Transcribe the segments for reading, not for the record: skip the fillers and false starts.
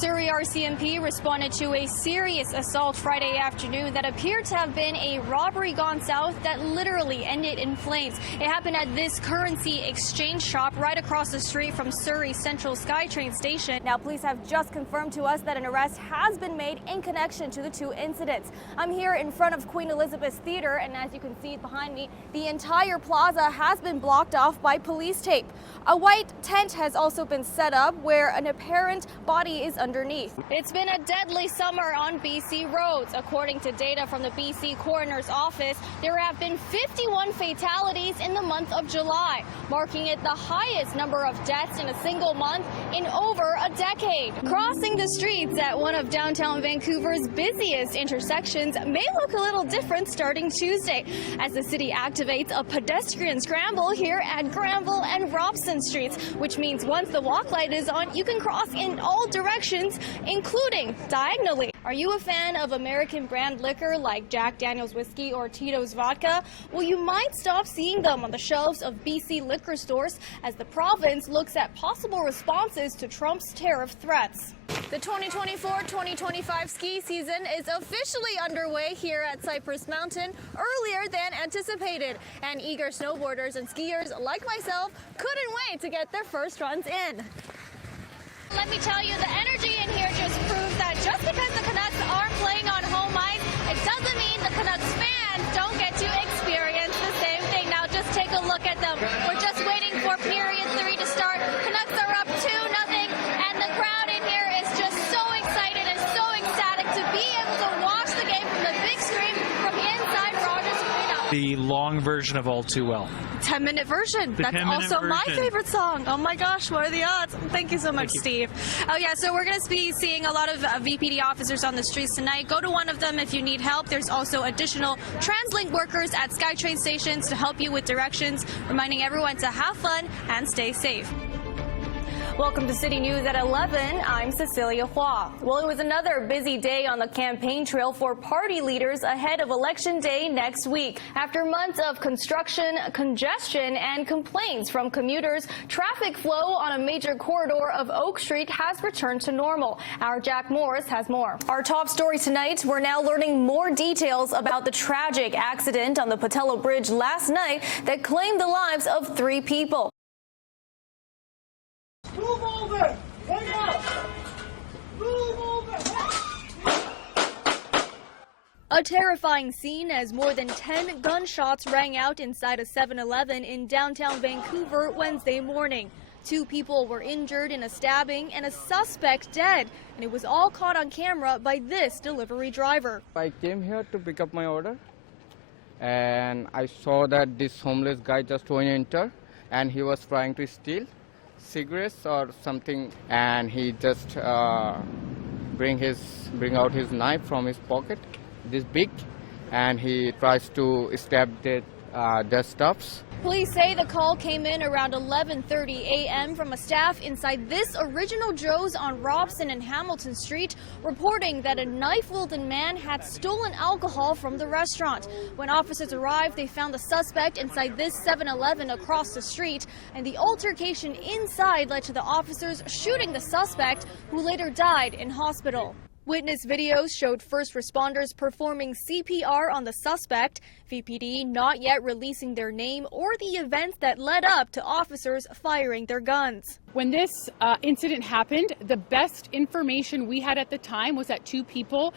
Surrey RCMP responded to a serious assault Friday afternoon that appeared to have been a robbery gone south that literally ended in flames. It happened at this currency exchange shop right across the street from Surrey Central SkyTrain station. Now, police have just confirmed to us that an arrest has been made in connection to the two incidents. I'm here in front of Queen Elizabeth Theatre, and as you can see behind me, the entire plaza has been blocked off by police tape. A white tent has also been set up where an apparent body is underneath. It's been a deadly summer on BC roads. According to data from the BC Coroner's Office, there have been 51 fatalities in the month of July, marking it the highest number of deaths in a single month in over a decade. Crossing the streets at one of downtown Vancouver's busiest intersections may look a little different starting Tuesday, as the city activates a pedestrian scramble here at Granville and Robson Streets, which means once the walk light is on, you can cross in all directions, including diagonally. Are you a fan of American brand liquor like Jack Daniel's whiskey or Tito's vodka? Well, you might stop seeing them on the shelves of BC liquor stores as the province looks at possible responses to Trump's tariff threats. The 2024-2025 ski season is officially underway here at Cypress Mountain earlier than anticipated, and eager snowboarders and skiers like myself couldn't wait to get their first runs in. Let me tell you, the energy in here just proves that just because the Canucks aren't playing on home ice, it doesn't mean the Canucks fans don't get to experience the same thing. Now just take a look at them. We're just waiting for period 3 to start. Canucks are up 2-0, and the crowd in here is just so excited and so ecstatic to be able to watch the game from the big screen from inside Rogers Arena. The long version of All Too Well. 10-minute version. That's also my favorite song. Oh my gosh, what are the odds? Thank you so much, Steve. Oh yeah, so we're going to be seeing a lot of VPD officers on the streets tonight. Go to one of them if you need help. There's also additional TransLink workers at SkyTrain stations to help you with directions, reminding everyone to have fun and stay safe. Welcome to City News at 11. I'm Cecilia Hua. Well, it was another busy day on the campaign trail for party leaders ahead of Election Day next week. After months of construction, congestion, and complaints from commuters, traffic flow on a major corridor of Oak Street has returned to normal. Our Jack Morris has more. Our top story tonight, we're now learning more details about the tragic accident on the Patello Bridge last night that claimed the lives of 3 people. Move over! Hang up! Move over! A terrifying scene as more than 10 gunshots rang out inside a 7-Eleven in downtown Vancouver Wednesday morning. 2 people were injured in a stabbing and a suspect dead, and it was all caught on camera by this delivery driver. I came here to pick up my order, and I saw that this homeless guy just went enter, and he was trying to steal cigarettes or something, and he just bring out his knife from his pocket, this big, and he tries to stab their stuffs. Police say the call came in around 11:30 a.m. from a staff inside this Original Joe's on Robson and Hamilton Street, reporting that a knife-wielding man had stolen alcohol from the restaurant. When officers arrived, they found the suspect inside this 7-Eleven across the street, and the altercation inside led to the officers shooting the suspect, who later died in hospital. Witness videos showed first responders performing CPR on the suspect, VPD not yet releasing their name or the events that led up to officers firing their guns. When this incident happened, the best information we had at the time was that 2 people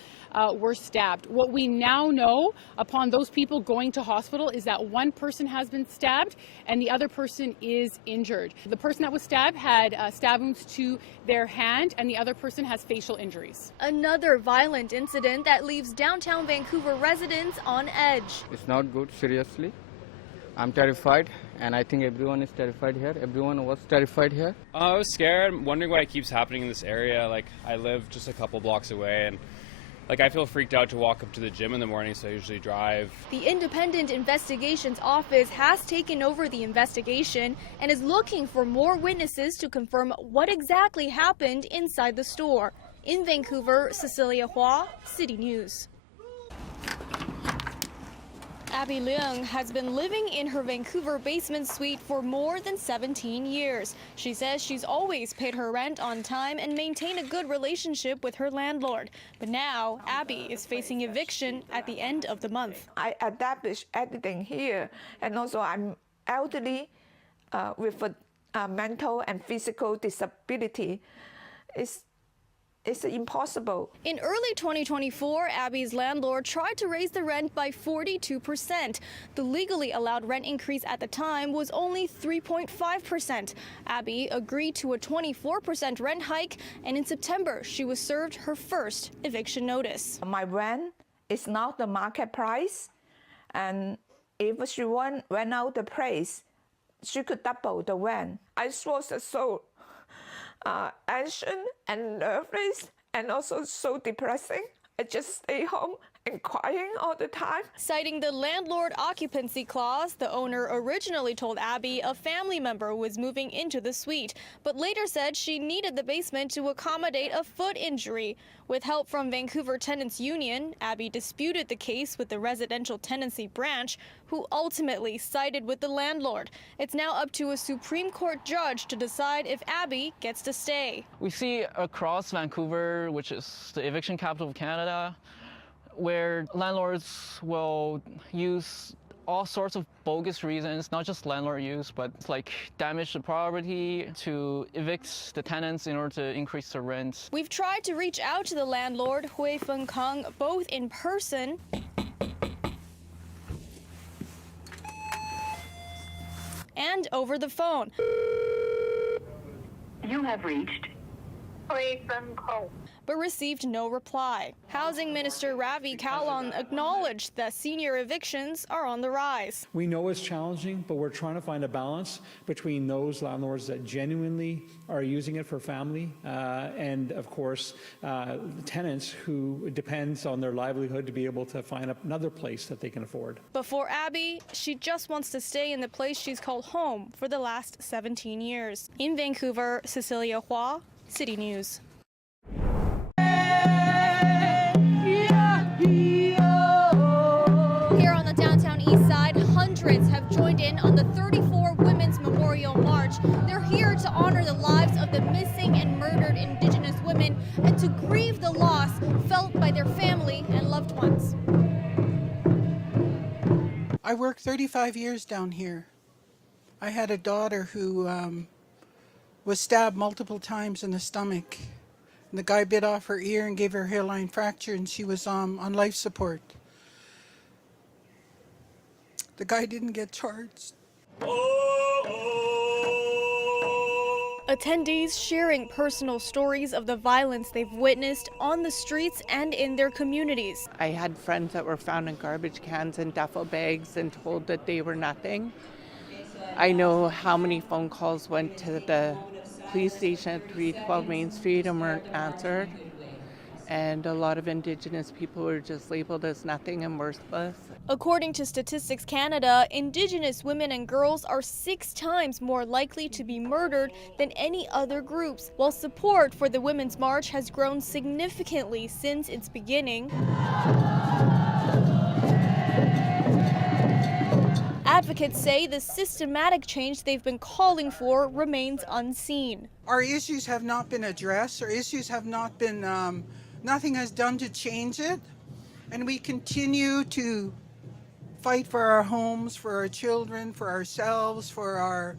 were stabbed. What we now know upon those people going to hospital is that 1 person has been stabbed and the other person is injured. The person that was stabbed had stab wounds to their hand, and the other person has facial injuries. Another violent incident that leaves downtown Vancouver residents on edge. It's not good, seriously. I'm terrified, and I think everyone is terrified here. Everyone was terrified here. I was scared, wondering what keeps happening in this area. Like, I live just a couple blocks away, and I feel freaked out to walk up to the gym in the morning, so I usually drive. The Independent Investigations Office has taken over the investigation and is looking for more witnesses to confirm what exactly happened inside the store. In Vancouver, Cecilia Hua, City News. Abby Leung has been living in her Vancouver basement suite for more than 17 years. She says she's always paid her rent on time and maintained a good relationship with her landlord. But now, Abby is facing eviction at the end of the month. I establish everything here, and also I'm elderly with a mental and physical disability. It's impossible. In early 2024, Abby's landlord tried to raise the rent by 42%. The legally allowed rent increase at the time was only 3.5%. Abby agreed to a 24% rent hike, and in September, she was served her first eviction notice. My rent is not the market price, and if she went out the price, she could double the rent. I was so anxious and nervous, and also so depressing. I just stay home and crying all the time. Citing the landlord occupancy clause, the owner originally told Abby a family member was moving into the suite, but later said she needed the basement to accommodate a foot injury. With help from Vancouver Tenants Union, Abby disputed the case with the residential tenancy branch, who ultimately sided with the landlord. It's now up to a Supreme Court judge to decide if Abby gets to stay. We see across Vancouver, which is the eviction capital of Canada, where landlords will use all sorts of bogus reasons, not just landlord use, but like damage the property to evict the tenants in order to increase the rent. We've tried to reach out to the landlord, Hui Feng Kang, both in person and over the phone. You have reached Hui Feng Kang, but received no reply. Housing Minister Ravi Kahlon acknowledged that senior evictions are on the rise. We know it's challenging, but we're trying to find a balance between those landlords that genuinely are using it for family and, of course, tenants who depends on their livelihood to be able to find another place that they can afford. But for Abby, she just wants to stay in the place she's called home for the last 17 years. In Vancouver, Cecilia Hua, City News. Here on the downtown east side, hundreds have joined in on the 34 Women's Memorial March. They're here to honor the lives of the missing and murdered Indigenous women and to grieve the loss felt by their family and loved ones. I worked 35 years down here. I had a daughter who was stabbed multiple times in the stomach. And the guy bit off her ear and gave her hairline fracture, and she was on life support. The guy didn't get charged. Attendees sharing personal stories of the violence they've witnessed on the streets and in their communities. I had friends that were found in garbage cans and duffel bags and told that they were nothing. I know how many phone calls went to the police station at 312 Main Street and weren't answered. And a lot of Indigenous people were just labeled as nothing and worthless. According to Statistics Canada, Indigenous women and girls are 6 times more likely to be murdered than any other groups, while support for the Women's March has grown significantly since its beginning. Advocates say the systematic change they've been calling for remains unseen. Our issues have not been addressed. Our issues have not been, nothing has done to change it. And we continue to fight for our homes, for our children, for ourselves, for our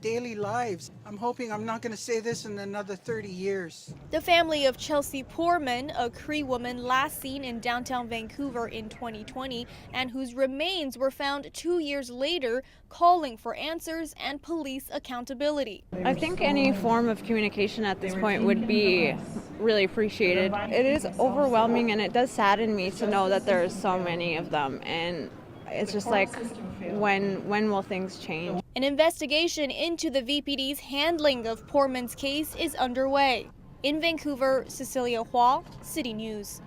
daily lives. I'm hoping I'm not going to say this in another 30 years. The family of Chelsea Poorman, a Cree woman last seen in downtown Vancouver in 2020 and whose remains were found 2 years later, calling for answers and police accountability. I think any form of communication at this point would be really appreciated. It is overwhelming and it does sadden me to know that there are so many of them, and it's just like, when will things change? An investigation into the VPD's handling of Poorman's case is underway. In Vancouver, Cecilia Hua, City News.